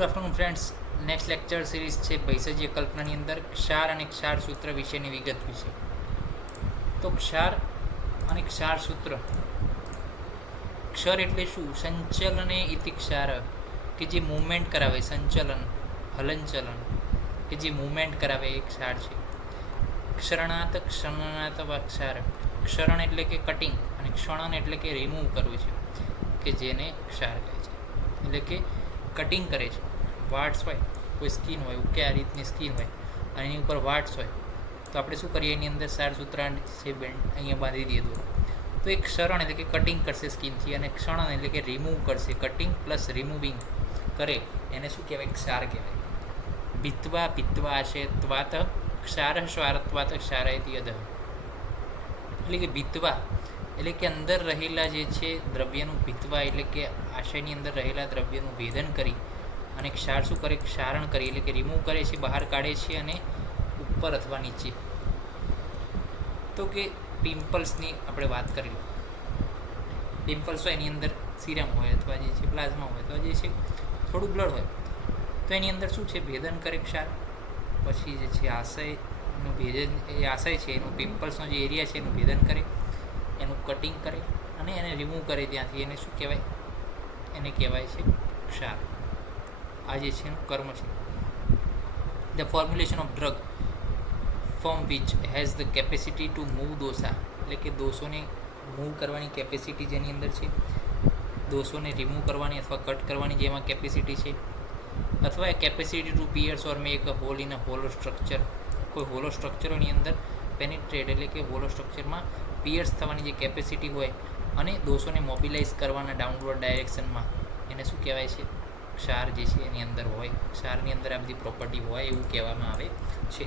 Good afternoon friends. Next lecture series છે ભૈસજીય કલ્પનાની અંદર ક્ષાર અને ક્ષાર સૂત્ર વિશેની વિગત વિશે. તો ક્ષાર અને ક્ષાર સૂત્ર. ક્ષર એટલે શું? સંચલને ઇતિ ક્ષાર, કે જે મૂવમેન્ટ કરાવે, સંચલન, હલનચલન, કે જે મૂવમેન્ટ કરાવે એ ક્ષાર છે. ક્ષરણાત ક્ષણનાત વા ક્ષાર. ક્ષરણ એટલે કે કટિંગ અને ક્ષણન એટલે કે રિમૂવ કરવું છે, કે જેને ક્ષાર કહે છે. એટલે કે કટિંગ કરે છે. વાટ્સ હોય, કોઈ સ્કીન હોય, ઓકે, આ રીતની સ્કીન હોય અને એની ઉપર વાટ્સ હોય, તો આપણે શું કરીએ, એની અંદર સાર સૂત્રાંડ છે બેન્ડ અહીંયા બાંધી દઈએ દો. તો એક ક્ષરણ એટલે કે કટિંગ કરશે સ્કીનથી, અને ક્ષણન એટલે કે રિમૂવ કરશે, કટિંગ પ્લસ રિમૂવિંગ કરે, એને શું કહેવાય? ક્ષાર કહેવાય. ભીત્વા ભીત્વા આશય ત્વાત ક્ષાર સ્વારત્વાત ક્ષારયતિ અધ. એટલે કે ભીત્વા એટલે કે અંદર રહેલા જે છે દ્રવ્યનું, ભીત્વા એટલે કે આશયની અંદર રહેલા દ્રવ્યનું ભેદન કરી અને ક્ષાર શું કરે? ક્ષારણ કરી એટલે કે રિમૂવ કરે છે, બહાર કાઢે છે, અને ઉપર અથવા નીચે. તો કે પિમ્પલ્સની આપણે વાત કરી લો. પિમ્પલ્સ હોય એની અંદર સિરમ હોય અથવા જે છે પ્લાઝમા હોય અથવા જે છે થોડું બ્લડ હોય, તો એની અંદર શું છે? ભેદન કરે ક્ષાર. પછી જે છે આશયનું ભેદન, એ આશય છે એનું, પિમ્પલ્સનો જે એરિયા છે એનું ભેદન કરે, એનું કટિંગ કરે અને એને રિમૂવ કરે ત્યાંથી. એને શું કહેવાય? એને કહેવાય છે ક્ષાર. આ જે છે એનું કર્મ છે. The formulation of drug from which has the capacity to move dosa. એટલે કે દોષોને મૂવ કરવાની કેપેસિટી જેની અંદર છે, દોષોને રિમૂવ કરવાની અથવા કટ કરવાની જેમાં કેપેસિટી છે, અથવા capacity to pierce or make a hole in a hollow structure. કોઈ હોલો સ્ટ્રક્ચરોની અંદર પેનિટ્રેટ એટલે કે હોલો સ્ટ્રક્ચરમાં પિયર્સ થવાની જે કેપેસિટી હોય અને દોષોને મોબિલાઇઝ કરવાના ડાઉનવર્ડ ડાયરેક્શનમાં, એને શું કહેવાય છે? ક્ષાર જે છે એની અંદર હોય. ક્ષારની અંદર આ બધી પ્રોપર્ટી હોય એવું કહેવામાં આવે છે,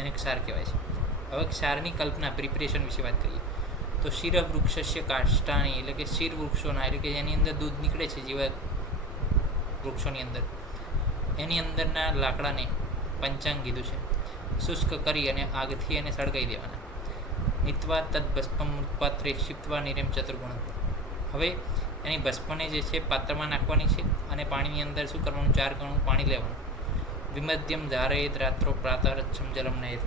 એને ક્ષાર કહેવાય છે. હવે ક્ષારની કલ્પના, પ્રિપરેશન વિશે વાત કરીએ તો શિર વૃક્ષસ્ય કાષ્ટાની, એટલે કે શિર વૃક્ષોના, એટલે કે જેની અંદર દૂધ નીકળે છે જેવા વૃક્ષોની અંદર, એની અંદરના લાકડાને પંચાંગ કીધું છે. શુષ્ક કરી અને આગથી એને સળગાવી દેવાના. નીત્વા તદ ભસ્પમ પાત્રે ક્ષિપ્તવા નિરેમ ચતુર્ગુણ. હવે એની ભસ્મને જે છે પાત્રમાં નાખવાની છે અને પાણીની અંદર શું કરવાનું? 4 ગણું પાણી લેવાનું. વિમધ્યમ ધારયેદ રાત્રો પ્રાતરચ્છમ જલમ નયેદ.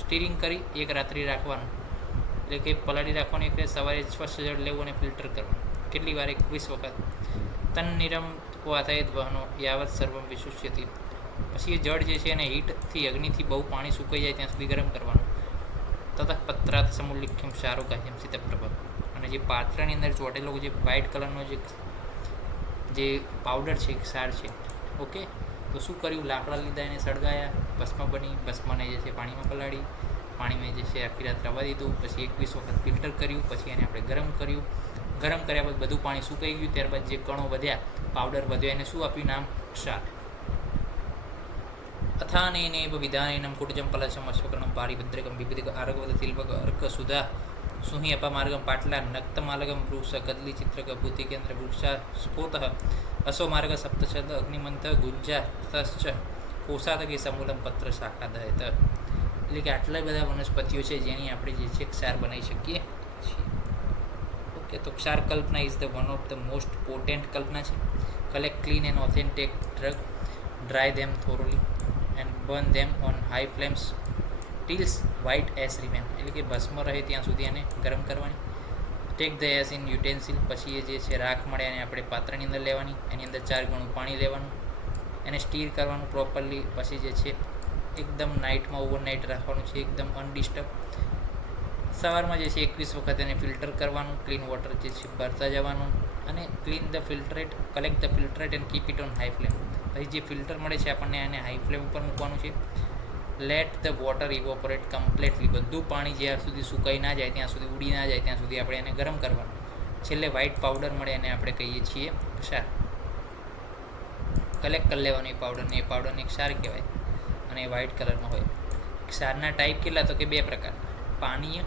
સ્ટીરિંગ કરી એક રાત્રિ રાખવાનું, એટલે કે પલાળી રાખવાનું. એટલે સવારે સ્વચ્છ જળ લેવું અને ફિલ્ટર કરવાનું. કેટલી વાર? 21 વખત. તન નિરમ ક્વાથયેદ વહનો યાવત સર્વમ વિશુષ્યતિ. પછી એ જળ જે છે એને હીટથી, અગ્નિથી બહુ પાણી સુકાઈ જાય ત્યાં સુધી ગરમ કરવાનું. તતઃ પત્રાત સમુલ્લિખ્યમ ક્ષારો ગાહ્યમ શીતપ્રભ. અને જે પાત્રની અંદર ચોટેલો જે વ્હાઇટ કલરનો જે પાવડર છે, ક્ષાર છે, ઓકે, તો શું કર્યું? લાકડા લીધા, એને સળગાયા, ભસ્મ બની. ભસ્મને જે છે પાણીમાં પલાળી, પાણીમાં જે છે આખી રાત રવા દીધું, પછી 21 વખત ફિલ્ટર કર્યું, પછી એને આપણે ગરમ કર્યું. ગરમ કર્યા બાદ બધું પાણી સુકાઈ ગયું, ત્યારબાદ જે કણો વધ્યા, પાવડર વધ્યો, એને શું આપ્યું નામ? ક્ષાર. અથાનેનેવ વિધાનેનમ કુટજમ પલશમ અશ્વકર્ણમ પારિભદ્રકમ વિભિદક આરગવદ તિલવક અર્ક સુધા સુહી અપમાર્ગમ પાટલા નક્તમાલગમ વૃક્ષ કદલી ચિત્રક ભૂતિ કેન્દ્ર વૃક્ષા સ્ફોત અસો માર્ગ સપ્તશદ અગ્નિમંથ ગુંજા તશ્ચ કોષાદકે સમૂલમ પત્ર શાખા દહેત. એટલે કે આટલા બધા વનસ્પતિઓ છે જેની આપણે જે છે ક્ષાર બનાવી શકીએ છીએ. ઓકે, તો ક્ષાર કલ્પના is the one of the most potent કલ્પના છે. Collect clean and authentic drug, dry them thoroughly and burn them on high flames till white ash remain. એટલે કે ભસ્મ રહે ત્યાં સુધી એને ગરમ કરવાની. Take the ash in utensil. પછી એ જે છે રાખ મળે અને આપણે પાત્રની અંદર લેવાની, એની અંદર 4 ગણું પાણી લેવાનું, એને સ્ટીર કરવાનું પ્રોપરલી. પછી જે છે એકદમ નાઇટમાં, ઓવરનાઇટ રાખવાનું છે, એકદમ અનડિસ્ટર્બ. સવારમાં જે છે 21 વખત એને ફિલ્ટર કરવાનું, ક્લીન વોટર જે છે ભરતા જવાનું, અને clean the filtrate, collect the filtrate and keep it on high flame. પછી જે ફિલ્ટર મળે છે આપણને એને હાઈ ફ્લેમ ઉપર મૂકવાનું છે. Let the water evaporate completely. બધું પાણી જ્યાં સુધી સુકાઈ ના જાય, ત્યાં સુધી ઉડી ના જાય, ત્યાં સુધી આપણે એને ગરમ કરવાનું. છેલ્લે વ્હાઇટ પાવડર મળે એને આપણે કહીએ છીએ ક્ષાર. કલેક્ટ કરી લેવાનું એ પાવડરને, એ પાવડરને ક્ષાર કહેવાય અને એ વ્હાઇટ કલરનો હોય. ક્ષારના ટાઈપ કેટલા? તો કે 2 પ્રકાર, પાનીય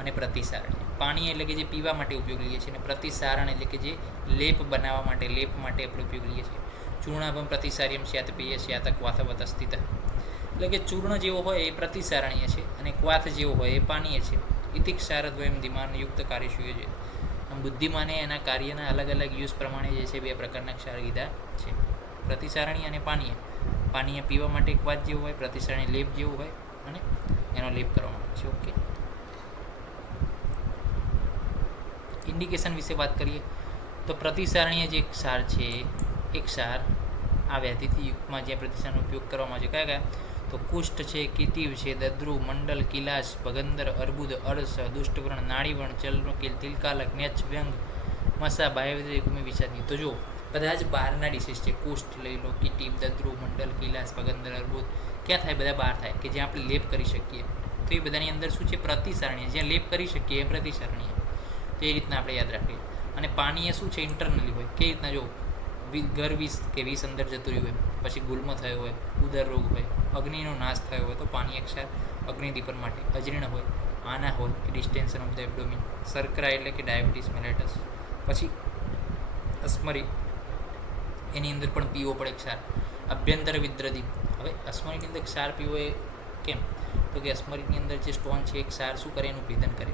અને પ્રતિસારણ. પાણી એટલે કે જે પીવા માટે ઉપયોગ લઈએ છીએ, અને પ્રતિસારણ એટલે કે જે લેપ બનાવવા માટે, લેપ માટે આપણે ઉપયોગ લઈએ છીએ. ચૂર્ણાભમ પ્રતિસાર્યમ સ્યાત પેય સ્યાત ક્વાથવત સ્થિત. એટલે કે ચૂર્ણ જેવો હોય એ પ્રતિસારણીય છે અને ક્વાથ જેવો હોય એ પાનીય છે. ઇતિ ક્ષારદ્વયમ ધીમાન યુક્ત કાર્યશૂય છે. આમ બુદ્ધિમાને એના કાર્યના અલગ અલગ યુઝ પ્રમાણે જે છે 2 પ્રકારના ક્ષાર કીધા છે. પ્રતિસારણીય અને પાનીય. પાનીય પીવા માટે એક વાત જેવું હોય, પ્રતિસારણીય લેપ જેવું હોય અને એનો લેપ કરવામાં આવે છે. ઓકે, ઇન્ડિકેશન વિશે વાત કરીએ તો પ્રતિસારણીય જે ક્ષાર છે એ ક્ષાર આ વ્યાધિથી યુક્તમાં જ્યાં પ્રતિસારનો ઉપયોગ કરવામાં આવે છે કયા કયા તો કુષ્ઠ છે, કિતિવ છે, દદ્રુ, મંડલ, કિલાસ, ભગંદર, અર્બુદ, અળસ, દુષ્ટવ્રણ, નાડીવણ, ચર્મકીલ, તિલકાલક, નેચ્છ, વ્યંગ, મસા, બાહ્યવેદરી, ગુમી, વિષાદી. તો જો બધા જ બહારના ડિસીઝ છે, કુષ્ઠ લઈ લો, કિટિવ, દદ્રુ, મંડલ, કિલાસ, ભગંદર, અર્બુદ, ક્યાં થાય? બધા બહાર થાય કે જ્યાં આપણે લેપ કરી શકીએ. તો એ બધાની અંદર શું છે? પ્રતિસારણીય. જ્યાં લેપ કરી શકીએ એ પ્રતિસારણીય. તો એ રીતના આપણે યાદ રાખીએ. અને પાનીય શું છે? ઇન્ટરનલી હોય. કેવી રીતના? જો ઘર વિષ કે વિષ અંદર જતું રહ્યું હોય, પછી ગુલ્મ થયો હોય, ઉદર રોગ હોય, અગ્નિનો નાશ થયો હોય તો પાનીય ક્ષાર અગ્નિદીપન માટે. અજીર્ણ હોય, આના હોય કે ડિસ્ટેન્શન ઓફ ધ એબ્ડોમિન, શર્કરા એટલે કે ડાયાબિટીસ મેલેટસ. પછી અસ્મરી, એની અંદર પણ પીવો પડે ક્ષાર. અભ્યંતર વિદ્રદી. હવે અસ્મરીની અંદર ક્ષાર પીવો એ કેમ? તો કે અસ્મરીની અંદર જે સ્ટોન છે એ ક્ષાર શું કરે? એનું ભેદન કરે,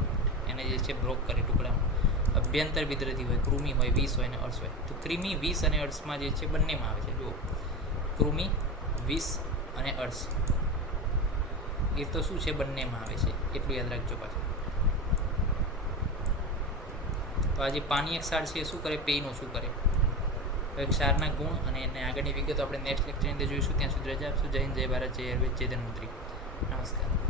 એને જે છે બ્રોક કરે ટુકડામાં. અભ્યંતર વિદ્રદી હોય, કૃમિ હોય, વિષ હોય અને અર્શ હોય. તો કૃમિ, વિષ અને અર્શમાં જે છે બંનેમાં આવે છે. જુઓ, કૃમિ, વિષ અને અર્શ એ તો શું છે? બંનેમાં આવે છે. એટલું યાદ રાખજો પાછું. તો આ જે પાનીય ક્ષાર છે એ શું કરે? પેયનું શું કરે? હવે ક્ષારના ગુણ અને એને આગળની વિગતો આપણે નેક્સ્ટ લેક્ચરની અંદર જોઈશું. ત્યાં સુધી રજા આપશું. જય હિન્દ, જય ભારત, જય આયુર્વેદ, જય ધન્વંતરી. નમસ્કાર.